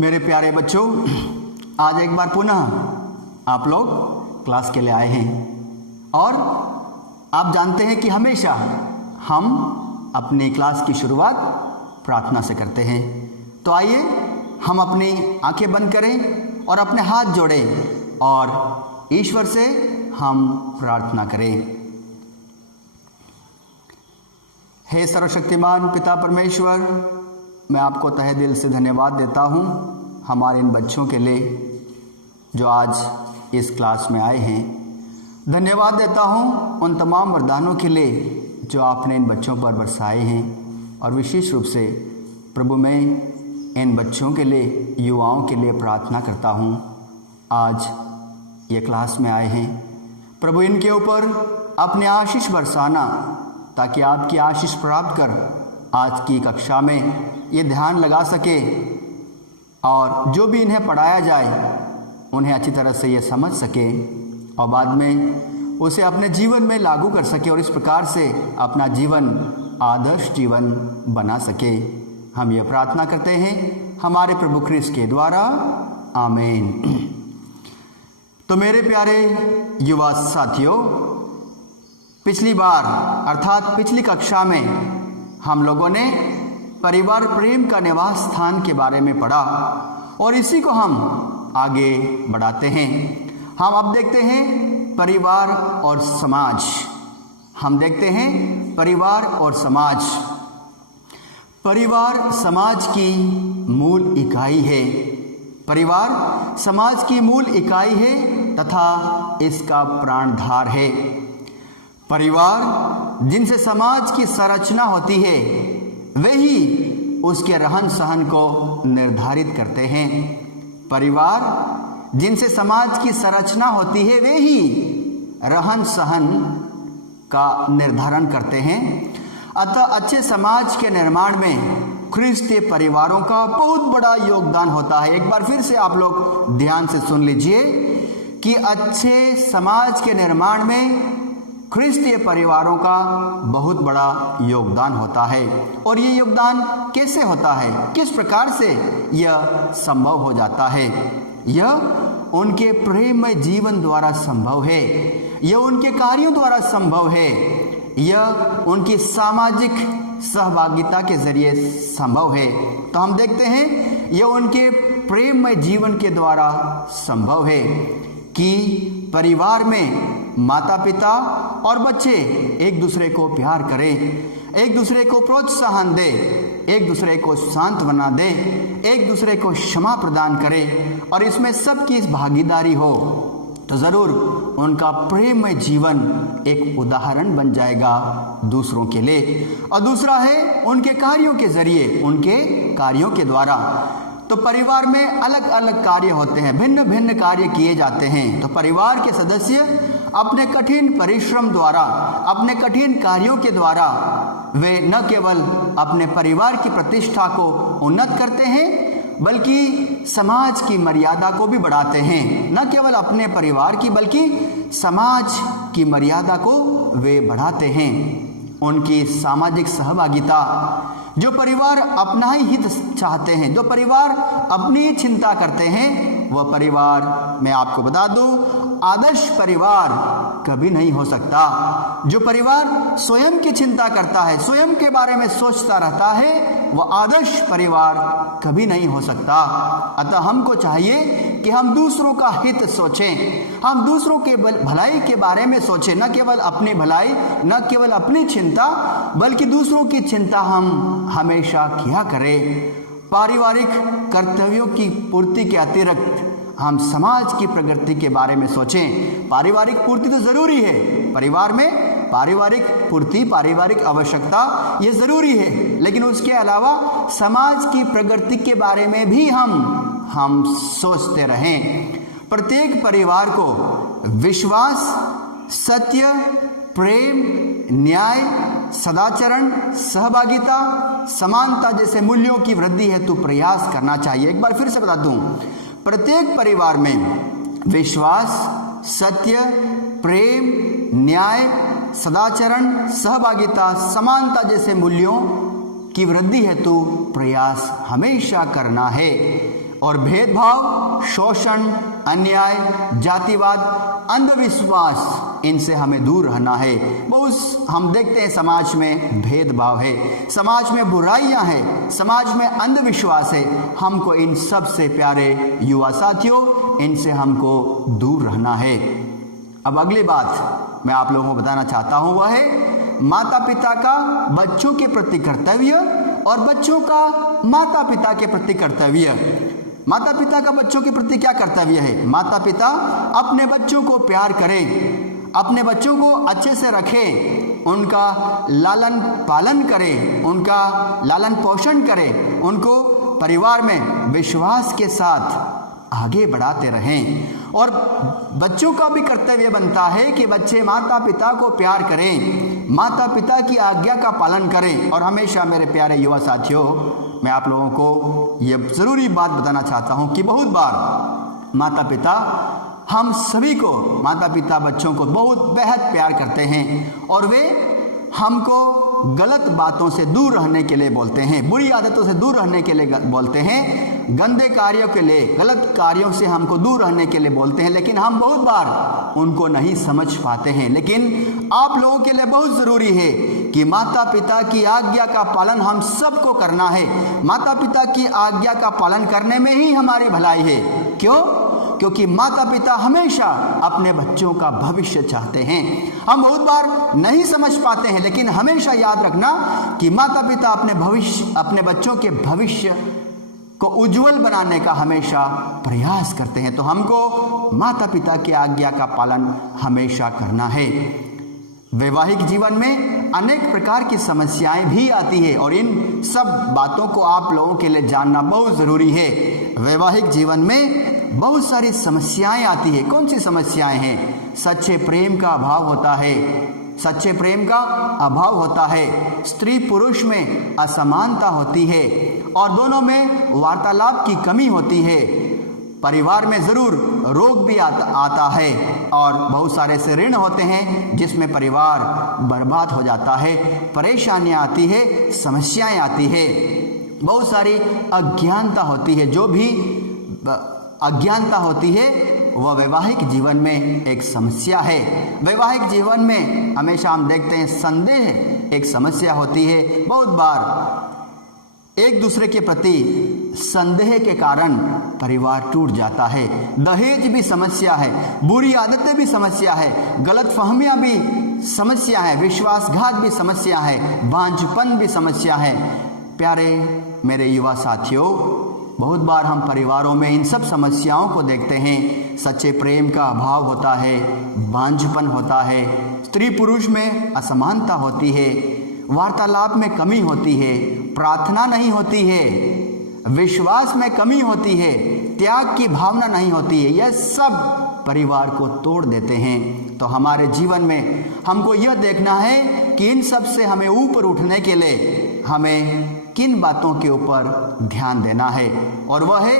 मेरे प्यारे बच्चों, आज एक बार पुनः आप लोग क्लास के लिए आए हैं और आप जानते हैं कि हमेशा हम अपनी क्लास की शुरुआत प्रार्थना से करते हैं। तो आइए हम अपनी आंखें बंद करें और अपने हाथ जोड़ें और ईश्वर से हम प्रार्थना करें। हे सर्वशक्तिमान पिता परमेश्वर, मैं आपको तहे दिल से धन्यवाद देता हूँ हमारे इन बच्चों के लिए जो आज इस क्लास में आए हैं। धन्यवाद देता हूँ उन तमाम वरदानों के लिए जो आपने इन बच्चों पर बरसाए हैं और विशेष रूप से प्रभु मैं इन बच्चों के लिए, युवाओं के लिए प्रार्थना करता हूँ। आज ये क्लास में आए हैं प्रभु, इनके ऊपर अपने आशीष बरसाना ताकि आपकी आशीष प्राप्त कर आज की कक्षा में ये ध्यान लगा सके और जो भी इन्हें पढ़ाया जाए उन्हें अच्छी तरह से ये समझ सके और बाद में उसे अपने जीवन में लागू कर सके और इस प्रकार से अपना जीवन आदर्श जीवन बना सके। हम ये प्रार्थना करते हैं हमारे प्रभु ख्रिस्त के द्वारा, आमीन। तो मेरे प्यारे युवा साथियों, पिछली बार अर्थात पिछली कक्षा में हम लोगों ने परिवार प्रेम का निवास स्थान के बारे में पढ़ा और इसी को हम आगे बढ़ाते हैं। हम अब देखते हैं परिवार और समाज। हम देखते हैं परिवार और समाज। परिवार समाज की मूल इकाई है। परिवार समाज की मूल इकाई है तथा इसका प्राणधार है। परिवार जिनसे समाज की संरचना होती है वे ही उसके रहन सहन को निर्धारित करते हैं। परिवार जिनसे समाज की संरचना होती है वे ही रहन सहन का निर्धारण करते हैं। अतः अच्छे समाज के निर्माण में ख्रिस्तीय परिवारों का बहुत बड़ा योगदान होता है। एक बार फिर से आप लोग ध्यान से सुन लीजिए कि अच्छे समाज के निर्माण में ख्रिस्तीय परिवारों का बहुत बड़ा योगदान होता है। और ये योगदान कैसे होता है, किस प्रकार से यह संभव हो जाता है? यह उनके प्रेममय जीवन द्वारा संभव है, यह उनके कार्यों द्वारा संभव है, यह उनकी सामाजिक सहभागिता के जरिए संभव है। तो हम देखते हैं यह उनके प्रेममय जीवन के द्वारा संभव है कि परिवार में माता पिता और बच्चे एक दूसरे को प्यार करें, एक दूसरे को प्रोत्साहन दे, एक दूसरे को सांत्वना दे, एक दूसरे को क्षमा प्रदान करें और इसमें सबकी भागीदारी हो तो ज़रूर उनका प्रेममय जीवन एक उदाहरण बन जाएगा दूसरों के लिए। और दूसरा है उनके कार्यों के जरिए, उनके कार्यों के द्वारा। तो परिवार में अलग अलग कार्य होते हैं, भिन्न भिन्न कार्य किए जाते हैं। तो परिवार के सदस्य अपने कठिन परिश्रम द्वारा, अपने कठिन कार्यों के द्वारा वे न केवल अपने परिवार की प्रतिष्ठा को उन्नत करते हैं बल्कि समाज की मर्यादा को भी बढ़ाते हैं। न केवल अपने परिवार की बल्कि समाज की मर्यादा को वे बढ़ाते हैं। उनकी सामाजिक सहभागिता, जो परिवार अपना ही हित चाहते हैं, जो परिवार अपनी चिंता करते हैं, वह परिवार, मैं आपको बता दूं, आदर्श परिवार कभी नहीं हो सकता। जो परिवार स्वयं की चिंता करता है, स्वयं के बारे में सोचता रहता है, वह आदर्श परिवार कभी नहीं हो सकता। अतः हमको चाहिए कि हम दूसरों का हित सोचें, हम दूसरों के भलाई के बारे में सोचें, न केवल अपनी भलाई, न केवल अपनी चिंता, बल्कि दूसरों की चिंता हम हमेशा किया करें। पारिवारिक कर्तव्यों की पूर्ति के अतिरिक्त हम समाज की प्रगति के बारे में सोचें। पारिवारिक पूर्ति तो जरूरी है, परिवार में पारिवारिक पूर्ति, पारिवारिक आवश्यकता ये जरूरी है, लेकिन उसके अलावा समाज की प्रगति के बारे में भी हम सोचते रहें। प्रत्येक परिवार को विश्वास, सत्य, प्रेम, न्याय, सदाचरण, सहभागिता, समानता जैसे मूल्यों की वृद्धि हेतु प्रयास करना चाहिए। एक बार फिर से बता दूं, प्रत्येक परिवार में विश्वास, सत्य, प्रेम, न्याय, सदाचरण, सहभागिता, समानता जैसे मूल्यों की वृद्धि हेतु प्रयास हमेशा करना है। और भेदभाव, शोषण, अन्याय, जातिवाद, अंधविश्वास, इनसे हमें दूर रहना है। बहुत हम देखते हैं समाज में भेदभाव है, समाज में बुराइयां हैं, समाज में अंधविश्वास है। हमको इन सब से प्यारे युवा साथियों, इनसे हमको दूर रहना है। अब अगली बात मैं आप लोगों को बताना चाहता हूं, वह है माता पिता का बच्चों के प्रति कर्तव्य और बच्चों का माता पिता के प्रति कर्तव्य। माता पिता का बच्चों के प्रति क्या कर्तव्य है? माता पिता अपने बच्चों को प्यार करें, अपने बच्चों को अच्छे से रखें, उनका लालन पालन करें, उनका लालन पोषण करें, उनको परिवार में विश्वास के साथ आगे बढ़ाते रहें। और बच्चों का भी कर्तव्य बनता है कि बच्चे माता पिता को प्यार करें, माता पिता की आज्ञा का पालन करें। और हमेशा मेरे प्यारे युवा साथियों, मैं आप लोगों को यह ज़रूरी बात बताना चाहता हूं कि बहुत बार माता पिता, हम सभी को माता पिता बच्चों को बहुत बेहद प्यार करते हैं और वे हमको गलत बातों से दूर रहने के लिए बोलते हैं, बुरी आदतों से दूर रहने के लिए बोलते हैं, गंदे कार्यों के लिए, गलत कार्यों से हमको दूर रहने के लिए बोलते हैं, लेकिन हम बहुत बार उनको नहीं समझ पाते हैं। लेकिन आप लोगों के लिए बहुत ज़रूरी है कि माता पिता की आज्ञा का पालन हम सबको करना है। माता पिता की आज्ञा का पालन करने में ही हमारी भलाई है। क्यों? क्योंकि माता पिता हमेशा अपने बच्चों का भविष्य चाहते हैं। हम बहुत बार नहीं समझ पाते हैं, लेकिन हमेशा याद रखना कि माता पिता अपने बच्चों के भविष्य को उज्जवल बनाने का हमेशा प्रयास करते हैं। तो हमको माता पिता की आज्ञा का पालन हमेशा करना है। वैवाहिक जीवन में अनेक प्रकार की समस्याएं भी आती है और इन सब बातों को आप लोगों के लिए जानना बहुत ज़रूरी है। वैवाहिक जीवन में बहुत सारी समस्याएं आती है। कौन सी समस्याएं हैं? सच्चे प्रेम का अभाव होता है, सच्चे प्रेम का अभाव होता है, स्त्री पुरुष में असमानता होती है और दोनों में वार्तालाप की कमी होती है, परिवार में ज़रूर रोग भी आता है और बहुत सारे ऐसे ऋण होते हैं जिसमें परिवार बर्बाद हो जाता है, परेशानियां आती है, समस्याएं आती है, बहुत सारी अज्ञानता होती है। जो भी अज्ञानता होती है वह वैवाहिक जीवन में एक समस्या है। वैवाहिक जीवन में हमेशा हम देखते हैं संदेह एक समस्या होती है। बहुत बार एक दूसरे के प्रति संदेह के कारण परिवार टूट जाता है। दहेज भी समस्या है, बुरी आदतें भी समस्या है, गलतफहमियां भी समस्या है, विश्वासघात भी समस्या है, बांझपन भी समस्या है। प्यारे मेरे युवा साथियों, बहुत बार हम परिवारों में इन सब समस्याओं को देखते हैं। सच्चे प्रेम का अभाव होता है, बांझपन होता है, स्त्री पुरुष में असमानता होती है, वार्तालाप में कमी होती है, प्रार्थना नहीं होती है, विश्वास में कमी होती है, त्याग की भावना नहीं होती है। यह सब परिवार को तोड़ देते हैं। तो हमारे जीवन में हमको यह देखना है कि इन सब से हमें ऊपर उठने के लिए हमें किन बातों के ऊपर ध्यान देना है, और वह है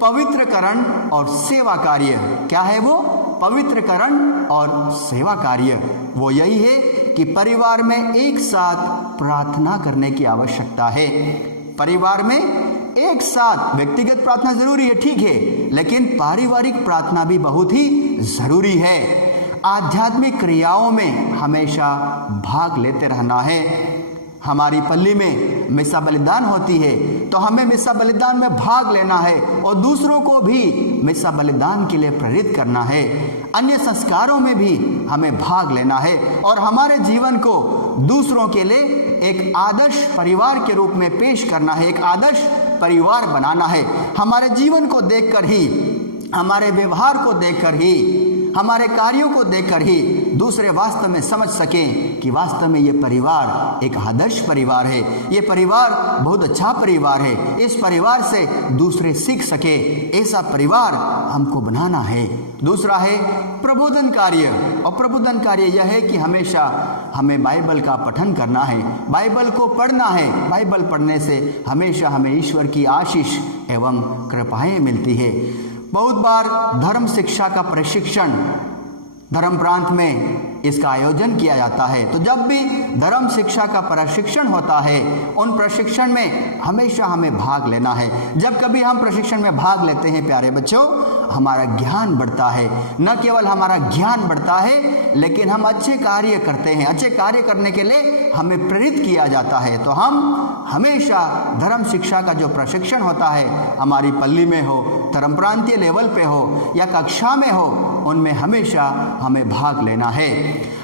पवित्रकरण और सेवा कार्य। क्या है वो? पवित्रकरण और सेवा कार्य। वो यही है कि परिवार में एक साथ प्रार्थना करने की आवश्यकता है। परिवार में एक साथ व्यक्तिगत प्रार्थना जरूरी है, ठीक है, लेकिन पारिवारिक प्रार्थना भी बहुत ही जरूरी है। आध्यात्मिक क्रियाओं में हमेशा भाग लेते रहना है। हमारी पल्ली में मिसा बलिदान होती है तो हमें मिसा बलिदान में भाग लेना है और दूसरों को भी मिसा बलिदान के लिए प्रेरित करना है। अन्य संस्कारों में भी हमें भाग लेना है और हमारे जीवन को दूसरों के लिए एक आदर्श परिवार के रूप में पेश करना है, एक आदर्श परिवार बनाना है। हमारे जीवन को देखकर ही, हमारे व्यवहार को देखकर ही, हमारे कार्यों को देखकर ही दूसरे वास्तव में समझ सकें कि वास्तव में ये परिवार एक आदर्श परिवार है, ये परिवार बहुत अच्छा परिवार है, इस परिवार से दूसरे सीख सके, ऐसा परिवार हमको बनाना है। दूसरा है प्रबोधन कार्य, और प्रबोधन कार्य यह है कि हमेशा हमें बाइबल का पठन करना है, बाइबल को पढ़ना है। बाइबल पढ़ने से हमेशा हमें ईश्वर की आशीष एवं कृपाएं मिलती है। बहुत बार धर्म शिक्षा का प्रशिक्षण धर्म प्रांत में इसका आयोजन किया जाता है। तो जब भी धर्म शिक्षा का प्रशिक्षण होता है, उन प्रशिक्षण में हमेशा हमें भाग लेना है। जब कभी हम प्रशिक्षण में भाग लेते हैं प्यारे बच्चों, हमारा ज्ञान बढ़ता है। न केवल हमारा ज्ञान बढ़ता है, लेकिन हम अच्छे कार्य करते हैं। अच्छे कार्य करने के लिए हमें प्रेरित किया जाता है। तो हम हमेशा धर्म शिक्षा का जो प्रशिक्षण होता है, हमारी पल्ली में हो, धर्म प्रांतीय लेवल पे हो या कक्षा में हो, उनमें हमेशा हमें भाग लेना है।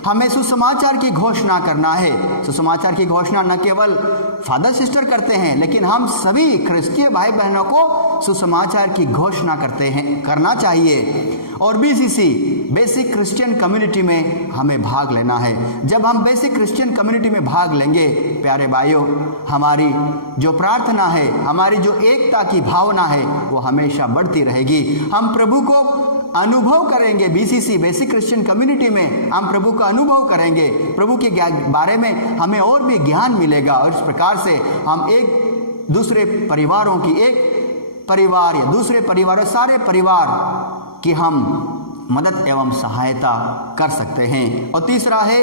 हमें सुसमाचार की घोषणा करना है। सुसमाचार की घोषणा न केवल फादर सिस्टर करते हैं, लेकिन हम सभी क्रिस्तीय भाई बहनों को सुसमाचार की घोषणा करना चाहिए। और बीसीसी बेसिक क्रिश्चियन कम्युनिटी में हमें भाग लेना है। जब हम बेसिक क्रिश्चियन कम्युनिटी में भाग लेंगे प्यारे भाइयों, हमारी जो प्रार्थना है, हमारी जो एकता की भावना है, वो हमेशा बढ़ती रहेगी। हम प्रभु को अनुभव करेंगे। बीसीसी बेसिक क्रिश्चियन कम्युनिटी में हम प्रभु का अनुभव करेंगे। प्रभु के बारे में हमें और भी ज्ञान मिलेगा, और इस प्रकार से हम एक दूसरे परिवारों की, एक परिवार या दूसरे परिवार, सारे परिवार की हम मदद एवं सहायता कर सकते हैं। और तीसरा है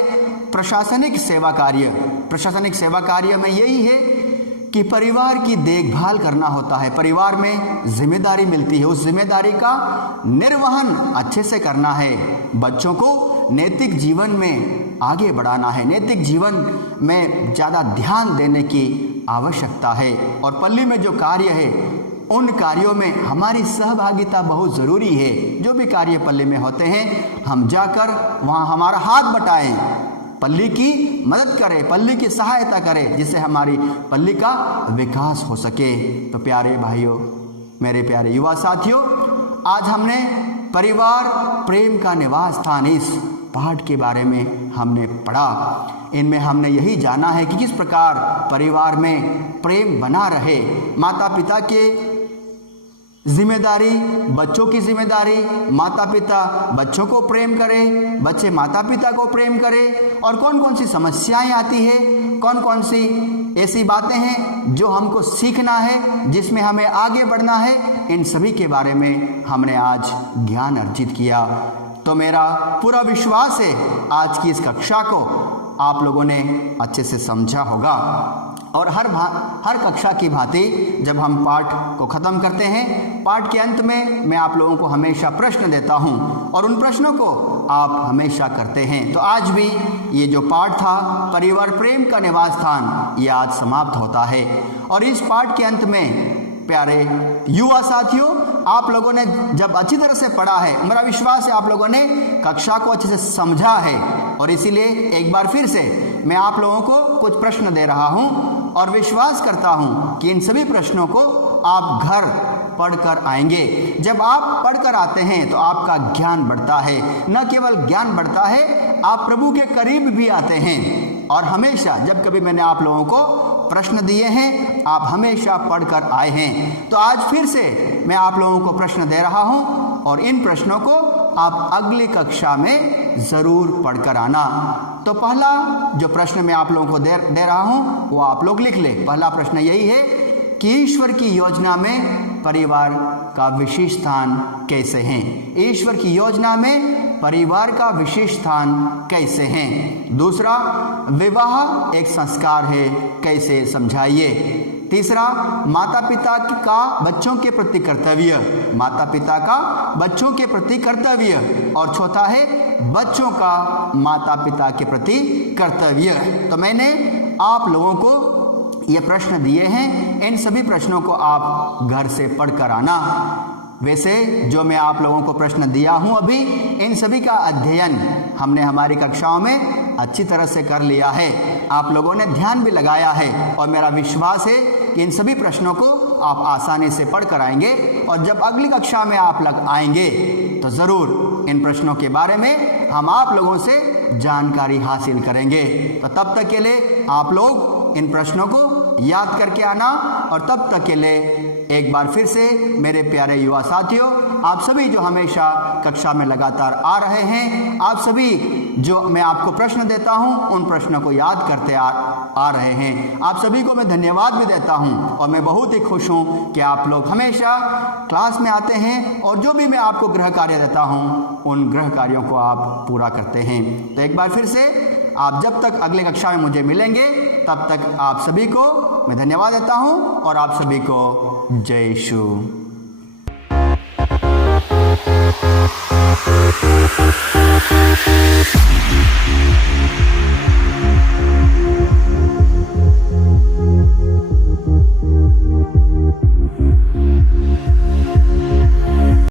प्रशासनिक सेवा कार्य। प्रशासनिक सेवा कार्य में यही है कि परिवार की देखभाल करना होता है। परिवार में जिम्मेदारी मिलती है, उस जिम्मेदारी का निर्वहन अच्छे से करना है। बच्चों को नैतिक जीवन में आगे बढ़ाना है। नैतिक जीवन में ज़्यादा ध्यान देने की आवश्यकता है। और पल्ली में जो कार्य है, उन कार्यों में हमारी सहभागिता बहुत ज़रूरी है। जो भी कार्य पल्ली में होते हैं, हम जाकर वहाँ हमारा हाथ बटाएं, पल्ली की मदद करें, पल्ली की सहायता करें, जिससे हमारी पल्ली का विकास हो सके। तो प्यारे भाइयों, मेरे प्यारे युवा साथियों, आज हमने परिवार प्रेम का निवास स्थान इस पाठ के बारे में हमने पढ़ा। इनमें हमने यही जाना है कि किस प्रकार परिवार में प्रेम बना रहे। माता पिता के जिम्मेदारी, बच्चों की जिम्मेदारी, माता पिता बच्चों को प्रेम करें, बच्चे माता पिता को प्रेम करें। और कौन कौन सी समस्याएं आती है, कौन कौन सी ऐसी बातें हैं जो हमको सीखना है, जिसमें हमें आगे बढ़ना है, इन सभी के बारे में हमने आज ज्ञान अर्जित किया। तो मेरा पूरा विश्वास है आज की इस कक्षा को आप लोगों ने अच्छे से समझा होगा। और हर कक्षा की भांति जब हम पाठ को ख़त्म करते हैं, पाठ के अंत में मैं आप लोगों को हमेशा प्रश्न देता हूं, और उन प्रश्नों को आप हमेशा करते हैं। तो आज भी ये जो पाठ था, परिवार प्रेम का निवास स्थान, ये आज समाप्त होता है। और इस पाठ के अंत में प्यारे युवा साथियों, आप लोगों ने जब अच्छी तरह से पढ़ा है, मेरा विश्वास है आप लोगों ने कक्षा को अच्छे से समझा है। और इसीलिए एक बार फिर से मैं आप लोगों को कुछ प्रश्न दे रहा हूं, और विश्वास करता हूं कि इन सभी प्रश्नों को आप घर पढ़कर आएंगे। जब आप पढ़कर आते हैं तो आपका ज्ञान बढ़ता है। न केवल ज्ञान बढ़ता है, आप प्रभु के करीब भी आते हैं। और हमेशा जब कभी मैंने आप लोगों को प्रश्न दिए हैं, आप हमेशा पढ़कर आए हैं। तो आज फिर से मैं आप लोगों को प्रश्न दे रहा हूं, और इन प्रश्नों को आप अगली कक्षा में ज़रूर पढ़कर आना। तो पहला जो प्रश्न मैं आप लोगों को दे रहा हूं, वो आप लोग लिख ले। पहला प्रश्न यही है कि ईश्वर की योजना में परिवार का विशेष स्थान कैसे है। ईश्वर की योजना में परिवार का विशेष स्थान कैसे है। दूसरा, विवाह एक संस्कार है, कैसे समझाइए। तीसरा, माता पिता का बच्चों के प्रति कर्तव्य, माता पिता का बच्चों के प्रति कर्तव्य। और चौथा है, बच्चों का माता पिता के प्रति कर्तव्य। तो मैंने आप लोगों को ये प्रश्न दिए हैं, इन सभी प्रश्नों को आप घर से पढ़कर आना। वैसे जो मैं आप लोगों को प्रश्न दिया हूं अभी, इन सभी का अध्ययन हमने हमारी कक्षाओं में अच्छी तरह से कर लिया है। आप लोगों ने ध्यान भी लगाया है, और मेरा विश्वास है कि इन सभी प्रश्नों को आप आसानी से पढ़ कर आएंगे। और जब अगली कक्षा में आप लोग आएंगे तो ज़रूर इन प्रश्नों के बारे में हम आप लोगों से जानकारी हासिल करेंगे। तो तब तक के लिए आप लोग इन प्रश्नों को याद करके आना। और तब तक के लिए एक बार फिर से मेरे प्यारे युवा साथियों, आप सभी जो हमेशा कक्षा में लगातार आ रहे हैं, आप सभी जो मैं आपको प्रश्न देता हूं उन प्रश्नों को याद करते आ रहे हैं। आप सभी को मैं धन्यवाद भी देता हूं और मैं बहुत ही खुश हूं कि आप लोग हमेशा क्लास में आते हैं और जो भी मैं आपको गृह कार्य देता हूं उन गृह कार्यों को आप पूरा करते हैं। तो एक बार फिर से आप जब तक अगली कक्षा में मुझे मिलेंगे तब तक आप सभी को मैं धन्यवाद देता हूं और आप सभी को जय यीशु।